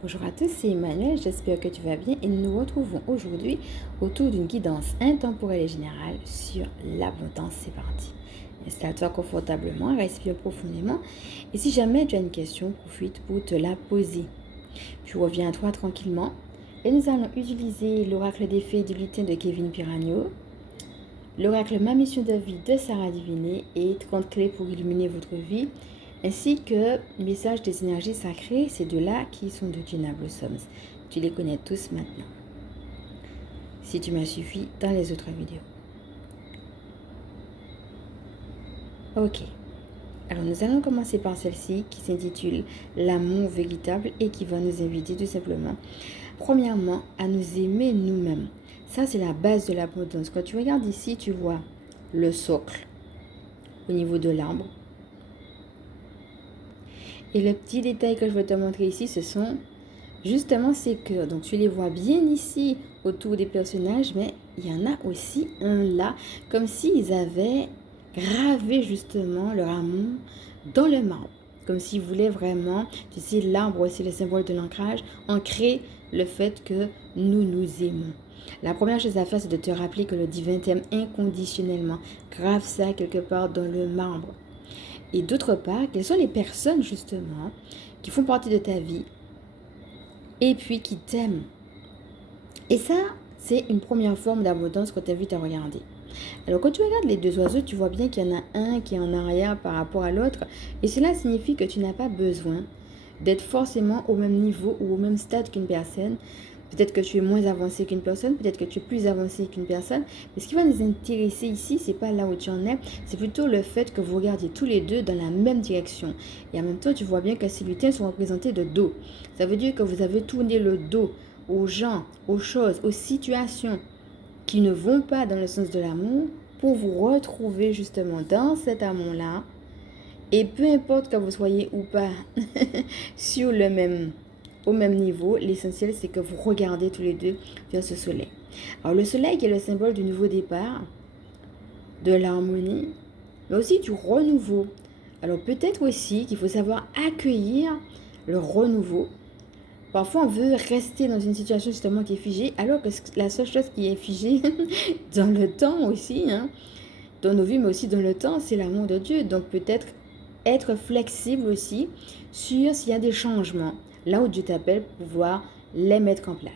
Bonjour à tous, c'est Emmanuel, j'espère que tu vas bien et nous nous retrouvons aujourd'hui autour d'une guidance intemporelle et générale sur l'abondance. C'est parti. Installe-toi confortablement, respire profondément et si jamais tu as une question, profite pour te la poser. Puis reviens à toi tranquillement et nous allons utiliser l'oracle des fées du lutin de Kevin Piragno, l'oracle Ma mission de vie de Sarah Diviné et 30 clés pour illuminer votre vie, ainsi que message des énergies sacrées, ces deux-là qui sont de Gina Blossoms. Tu les connais tous maintenant, si tu m'as suffi dans les autres vidéos. Ok, alors nous allons commencer par celle-ci qui s'intitule L'amour véritable et qui va nous inviter tout simplement, premièrement, à nous aimer nous-mêmes. Ça, c'est la base de l'abondance. Quand tu regardes ici, tu vois le socle au niveau de l'arbre. Et le petit détail que je vais te montrer ici, ce sont justement ces cœurs. Donc tu les vois bien ici autour des personnages, mais il y en a aussi un là, comme s'ils avaient gravé justement leur amour dans le marbre. Comme s'ils voulaient vraiment, tu sais, l'arbre aussi le symbole de l'ancrage, ancrer le fait que nous nous aimons. La première chose à faire, c'est de te rappeler que le divin t'aime inconditionnellement. Grave ça quelque part dans le marbre. Et d'autre part, quelles sont les personnes justement qui font partie de ta vie et puis qui t'aiment. Et ça, c'est une première forme d'abondance que tu t'invite à regarder. Alors quand tu regardes les deux oiseaux, tu vois bien qu'il y en a un qui est en arrière par rapport à l'autre. Et cela signifie que tu n'as pas besoin d'être forcément au même niveau ou au même stade qu'une personne. Peut-être que tu es moins avancé qu'une personne, peut-être que tu es plus avancé qu'une personne. Mais ce qui va nous intéresser ici, c'est pas là où tu en es, c'est plutôt le fait que vous regardiez tous les deux dans la même direction. Et en même temps, tu vois bien que ces lutins sont représentés de dos. Ça veut dire que vous avez tourné le dos aux gens, aux choses, aux situations qui ne vont pas dans le sens de l'amour pour vous retrouver justement dans cet amour-là. Et peu importe que vous soyez ou pas sur au même niveau, l'essentiel c'est que vous regardez tous les deux vers ce soleil. Alors le soleil qui est le symbole du nouveau départ, de l'harmonie, mais aussi du renouveau. Alors peut-être aussi qu'il faut savoir accueillir le renouveau. Parfois on veut rester dans une situation justement qui est figée, alors que la seule chose qui est figée dans le temps aussi, dans nos vies mais aussi dans le temps, c'est l'amour de Dieu. Donc peut-être être flexible aussi sur s'il y a des changements, là où Dieu t'appelle pour pouvoir les mettre en place.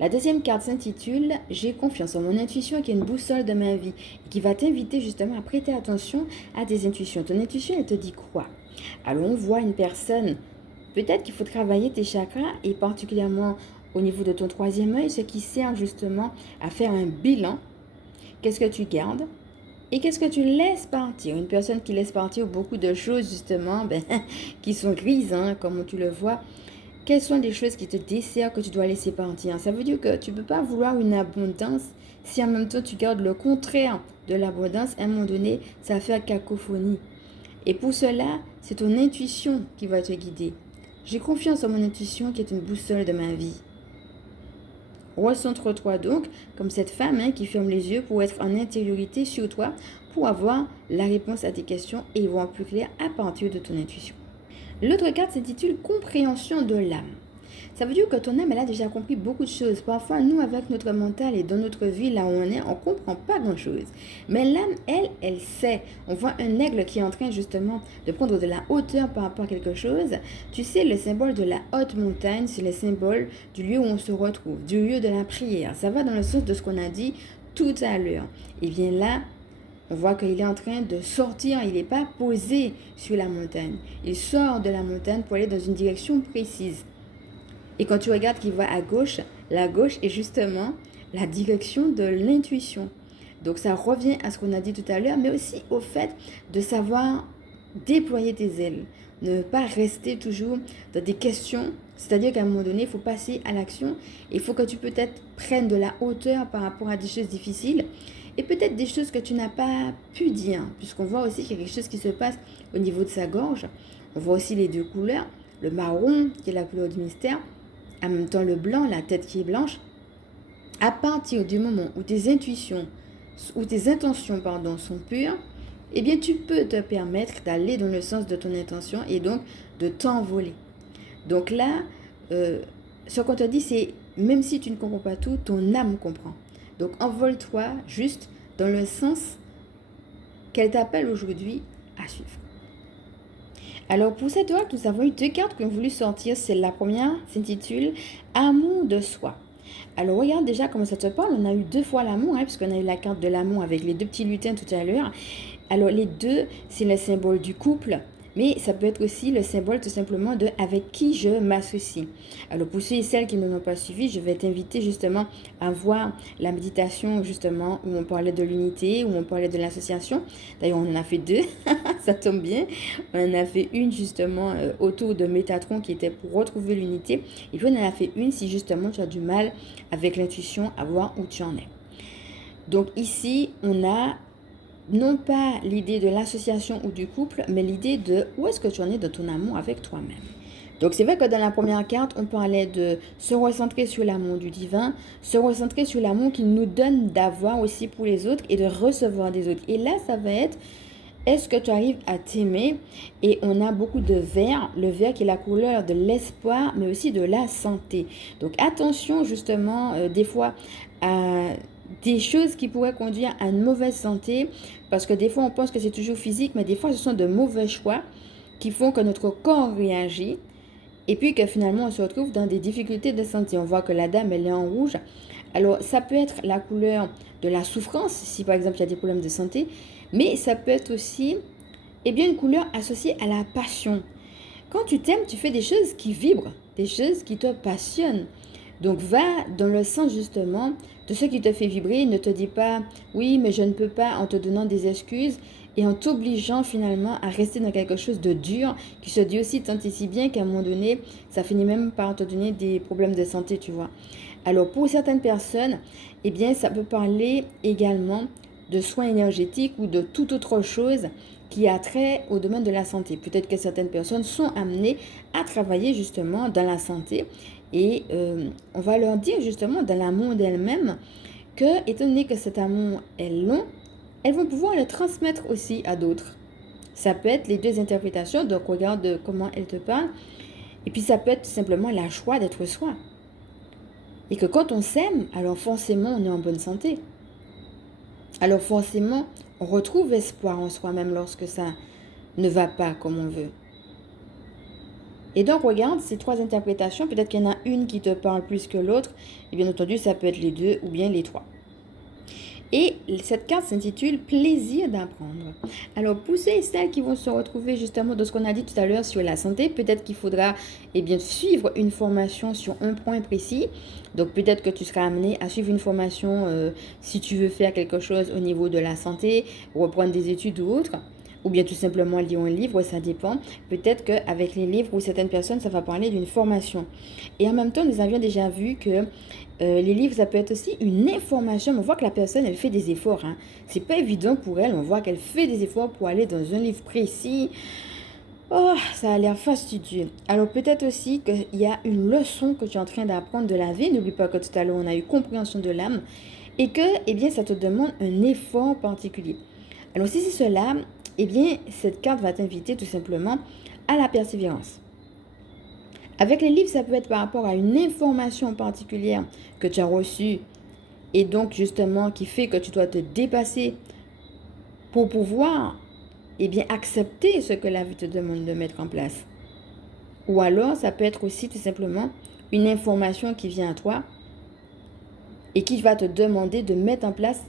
La deuxième carte s'intitule « J'ai confiance en mon intuition qui est une boussole de ma vie » et qui va t'inviter justement à prêter attention à tes intuitions. Ton intuition, elle te dit quoi? Alors on voit une personne, peut-être qu'il faut travailler tes chakras et particulièrement au niveau de ton troisième œil, ce qui sert justement à faire un bilan. Qu'est-ce que tu gardes? Et qu'est-ce que tu laisses partir? Une personne qui laisse partir beaucoup de choses, justement, qui sont grises, comme tu le vois. Quelles sont les choses qui te desservent que tu dois laisser partir? Ça veut dire que tu ne peux pas vouloir une abondance si en même temps tu gardes le contraire de l'abondance. À un moment donné, ça fait cacophonie. Et pour cela, c'est ton intuition qui va te guider. J'ai confiance en mon intuition qui est une boussole de ma vie. Recentre-toi donc comme cette femme qui ferme les yeux pour être en intériorité sur toi, pour avoir la réponse à tes questions et voir plus clair à partir de ton intuition. L'autre carte s'intitule Compréhension de l'âme. Ça veut dire que ton âme, elle a déjà compris beaucoup de choses. Parfois, nous, avec notre mental et dans notre vie, là où on est, on ne comprend pas grand-chose. Mais l'âme, elle sait. On voit un aigle qui est en train justement de prendre de la hauteur par rapport à quelque chose. Tu sais, le symbole de la haute montagne, c'est le symbole du lieu où on se retrouve, du lieu de la prière. Ça va dans le sens de ce qu'on a dit tout à l'heure. Et bien là, on voit qu'il est en train de sortir, il n'est pas posé sur la montagne. Il sort de la montagne pour aller dans une direction précise. Et quand tu regardes qu'il va à gauche, la gauche est justement la direction de l'intuition. Donc ça revient à ce qu'on a dit tout à l'heure, mais aussi au fait de savoir déployer tes ailes. Ne pas rester toujours dans des questions. C'est-à-dire qu'à un moment donné, il faut passer à l'action. Il faut que tu peut-être prennes de la hauteur par rapport à des choses difficiles. Et peut-être des choses que tu n'as pas pu dire. Puisqu'on voit aussi qu'il y a quelque chose qui se passe au niveau de sa gorge. On voit aussi les deux couleurs. Le marron, qui est la couleur du mystère. En même temps le blanc, la tête qui est blanche. À partir du moment où tes intuitions, où tes intentions sont pures, eh bien tu peux te permettre d'aller dans le sens de ton intention et donc de t'envoler. Donc là, ce qu'on te dit, c'est même si tu ne comprends pas tout, ton âme comprend. Donc envole-toi juste dans le sens qu'elle t'appelle aujourd'hui à suivre. Alors pour cette oracle, nous avons eu deux cartes qu'on a voulu sortir. C'est la première s'intitule Amour de soi. Alors regarde déjà comment ça te parle. On a eu deux fois l'amour, puisqu'on a eu la carte de l'amour avec les deux petits lutins tout à l'heure. Alors les deux, c'est le symbole du couple. Mais ça peut être aussi le symbole tout simplement de avec qui je m'associe. Alors pour ceux et celles qui ne m'ont pas suivi, je vais t'inviter justement à voir la méditation justement où on parlait de l'unité, où on parlait de l'association. D'ailleurs on en a fait deux, ça tombe bien. On en a fait une justement autour de Métatron qui était pour retrouver l'unité. Et puis on en a fait une si justement tu as du mal avec l'intuition à voir où tu en es. Donc ici on a non pas l'idée de l'association ou du couple, mais l'idée de où est-ce que tu en es de ton amour avec toi-même. Donc c'est vrai que dans la première carte, on parlait de se recentrer sur l'amour du divin, se recentrer sur l'amour qu'il nous donne d'avoir aussi pour les autres et de recevoir des autres. Et là, ça va être, est-ce que tu arrives à t'aimer? Et on a beaucoup de vert, le vert qui est la couleur de l'espoir, mais aussi de la santé. Donc attention justement, des fois, à des choses qui pourraient conduire à une mauvaise santé, parce que des fois on pense que c'est toujours physique, mais des fois ce sont de mauvais choix qui font que notre corps réagit et puis que finalement on se retrouve dans des difficultés de santé. On voit que la dame elle est en rouge. Alors ça peut être la couleur de la souffrance si par exemple il y a des problèmes de santé, mais ça peut être aussi une couleur associée à la passion. Quand tu t'aimes, tu fais des choses qui vibrent, des choses qui te passionnent. Donc va dans le sens justement de ce qui te fait vibrer. Ne te dis pas oui mais je ne peux pas en te donnant des excuses et en t'obligeant finalement à rester dans quelque chose de dur qui se dit aussi tant et si bien qu'à un moment donné ça finit même par te donner des problèmes de santé, tu vois. Alors pour certaines personnes, ça peut parler également de soins énergétiques ou de toute autre chose qui a trait au domaine de la santé. Peut-être que certaines personnes sont amenées à travailler justement dans la santé et on va leur dire justement dans l'amour d'elles-mêmes que, étant donné que cet amour est long, elles vont pouvoir le transmettre aussi à d'autres. Ça peut être les deux interprétations, donc regarde comment elles te parlent. Et puis ça peut être tout simplement la joie d'être soi. Et que quand on s'aime, alors forcément on est en bonne santé. Alors forcément, on retrouve espoir en soi-même lorsque ça ne va pas comme on veut. Et donc, regarde ces trois interprétations. Peut-être qu'il y en a une qui te parle plus que l'autre. Et bien entendu, ça peut être les deux ou bien les trois. Et cette carte s'intitule Plaisir d'apprendre. Alors, pour celles qui vont se retrouver justement dans ce qu'on a dit tout à l'heure sur la santé, peut-être qu'il faudra suivre une formation sur un point précis. Donc, peut-être que tu seras amené à suivre une formation si tu veux faire quelque chose au niveau de la santé, reprendre des études ou autre. Ou bien tout simplement lire un livre, ça dépend. Peut-être qu'avec les livres ou certaines personnes, ça va parler d'une formation. Et en même temps, nous avions déjà vu que les livres, ça peut être aussi une information. On voit que la personne, elle fait des efforts. C'est pas évident pour elle. On voit qu'elle fait des efforts pour aller dans un livre précis. Oh, ça a l'air fastidieux. Alors peut-être aussi qu'il y a une leçon que tu es en train d'apprendre de la vie. N'oublie pas que tout à l'heure, on a eu compréhension de l'âme. Et que, ça te demande un effort particulier. Alors si c'est cela, cette carte va t'inviter tout simplement à la persévérance. Avec les livres, ça peut être par rapport à une information particulière que tu as reçue et donc justement qui fait que tu dois te dépasser pour pouvoir accepter ce que la vie te demande de mettre en place. Ou alors, ça peut être aussi tout simplement une information qui vient à toi et qui va te demander de mettre en place,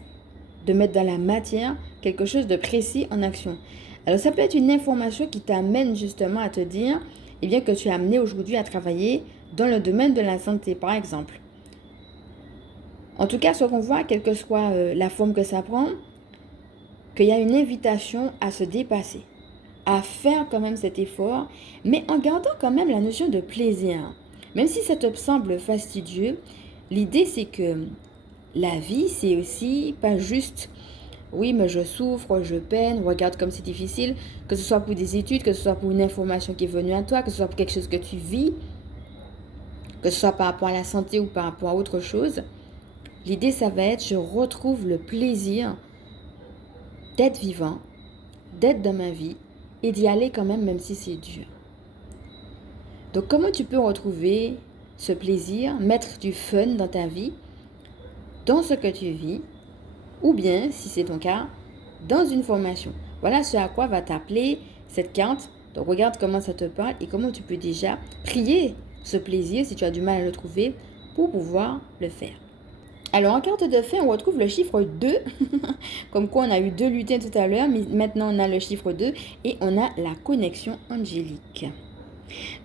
de mettre dans la matière quelque chose de précis en action. Alors, ça peut être une information qui t'amène justement à te dire que tu es amené aujourd'hui à travailler dans le domaine de la santé, par exemple. En tout cas, ce qu'on voit, quelle que soit la forme que ça prend, qu'il y a une invitation à se dépasser, à faire quand même cet effort, mais en gardant quand même la notion de plaisir. Même si ça te semble fastidieux, l'idée c'est que la vie, c'est aussi pas juste oui, mais je souffre, je peine, regarde comme c'est difficile, que ce soit pour des études, que ce soit pour une information qui est venue à toi, que ce soit pour quelque chose que tu vis, que ce soit par rapport à la santé ou par rapport à autre chose. L'idée, ça va être, je retrouve le plaisir d'être vivant, d'être dans ma vie et d'y aller quand même si c'est dur. Donc, comment tu peux retrouver ce plaisir, mettre du fun dans ta vie, dans ce que tu vis, ou bien, si c'est ton cas, dans une formation. Voilà ce à quoi va t'appeler cette carte. Donc, regarde comment ça te parle et comment tu peux déjà prier ce plaisir, si tu as du mal à le trouver, pour pouvoir le faire. Alors, en carte de fin, on retrouve le chiffre 2. Comme quoi, on a eu 2 lutins tout à l'heure, mais maintenant, on a le chiffre 2 et on a la connexion angélique.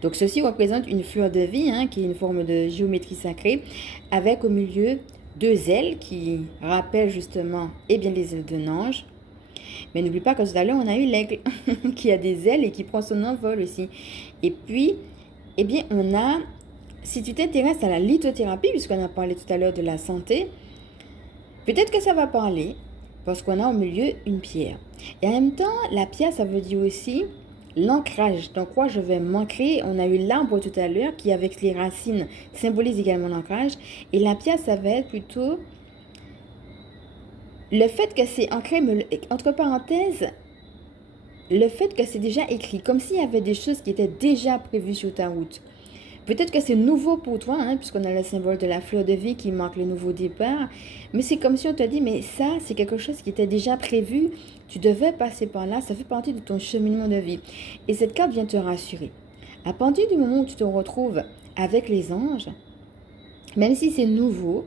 Donc, ceci représente une fleur de vie, qui est une forme de géométrie sacrée, avec au milieu 2 ailes qui rappellent justement les ailes d'un ange. Mais n'oublie pas que tout à l'heure, on a eu l'aigle qui a des ailes et qui prend son envol aussi. Et puis, on a, si tu t'intéresses à la lithothérapie, puisqu'on a parlé tout à l'heure de la santé, peut-être que ça va parler, parce qu'on a au milieu une pierre. Et en même temps, la pierre, ça veut dire aussi l'ancrage. Dans quoi je vais m'ancrer. On a eu l'arbre tout à l'heure qui, avec les racines, symbolise également l'ancrage. Et la pierre, ça va être plutôt le fait que c'est ancré, entre parenthèses, le fait que c'est déjà écrit, comme s'il y avait des choses qui étaient déjà prévues sur ta route. Peut-être que c'est nouveau pour toi, puisqu'on a le symbole de la fleur de vie qui marque le nouveau départ. Mais c'est comme si on te dit, mais ça, c'est quelque chose qui était déjà prévu. Tu devais passer par là, ça fait partie de ton cheminement de vie. Et cette carte vient te rassurer. À partir du moment où tu te retrouves avec les anges, même si c'est nouveau,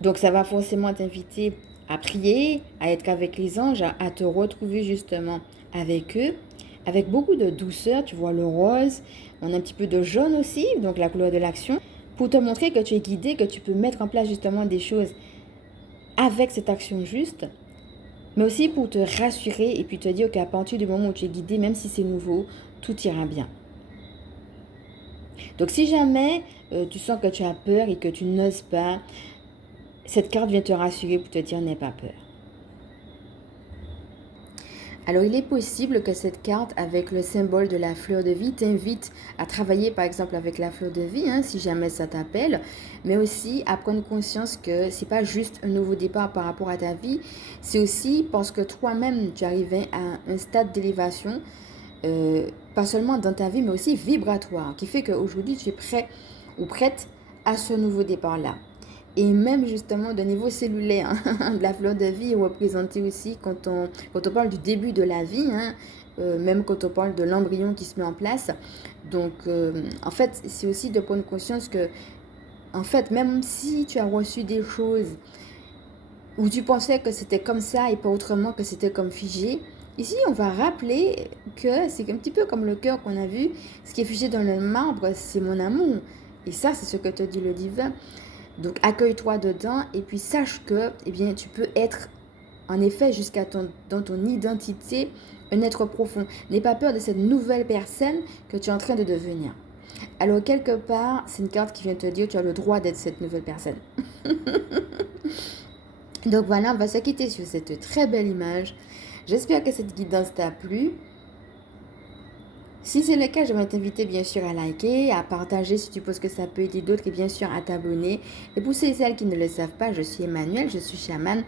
donc ça va forcément t'inviter à prier, à être avec les anges, à te retrouver justement avec eux, avec beaucoup de douceur. Tu vois le rose, on a un petit peu de jaune aussi, donc la couleur de l'action, pour te montrer que tu es guidé, que tu peux mettre en place justement des choses avec cette action juste, mais aussi pour te rassurer et puis te dire qu'à partir du moment où tu es guidé, même si c'est nouveau, tout ira bien. Donc si jamais tu sens que tu as peur et que tu n'oses pas, cette carte vient te rassurer pour te dire n'aie pas peur. Alors, il est possible que cette carte, avec le symbole de la fleur de vie, t'invite à travailler, par exemple, avec la fleur de vie, si jamais ça t'appelle, mais aussi à prendre conscience que c'est pas juste un nouveau départ par rapport à ta vie, c'est aussi parce que toi-même, tu arrivais à un stade d'élévation, pas seulement dans ta vie, mais aussi vibratoire, qui fait qu'aujourd'hui, tu es prêt ou prête à ce nouveau départ-là. Et même justement de niveau cellulaire, de la fleur de vie est représentée aussi quand on parle du début de la vie, même quand on parle de l'embryon qui se met en place. Donc en fait, c'est aussi de prendre conscience que, en fait, même si tu as reçu des choses où tu pensais que c'était comme ça et pas autrement, que c'était comme figé, ici on va rappeler que c'est un petit peu comme le cœur qu'on a vu, ce qui est figé dans le marbre, c'est mon amour. Et ça, c'est ce que te dit le divin. Donc, accueille-toi dedans et puis sache que tu peux être, en effet, dans ton identité, un être profond. N'aie pas peur de cette nouvelle personne que tu es en train de devenir. Alors, quelque part, c'est une carte qui vient te dire que tu as le droit d'être cette nouvelle personne. Donc, voilà, on va se quitter sur cette très belle image. J'espère que cette guidance t'a plu. Si c'est le cas, je vais t'inviter bien sûr à liker, à partager si tu penses que ça peut aider d'autres et bien sûr à t'abonner. Et pour ceux et celles qui ne le savent pas, je suis Emmanuelle, je suis chamane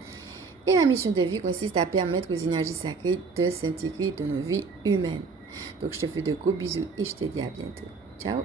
et ma mission de vie consiste à permettre aux énergies sacrées de s'intégrer dans nos vies humaines. Donc je te fais de gros bisous et je te dis à bientôt. Ciao!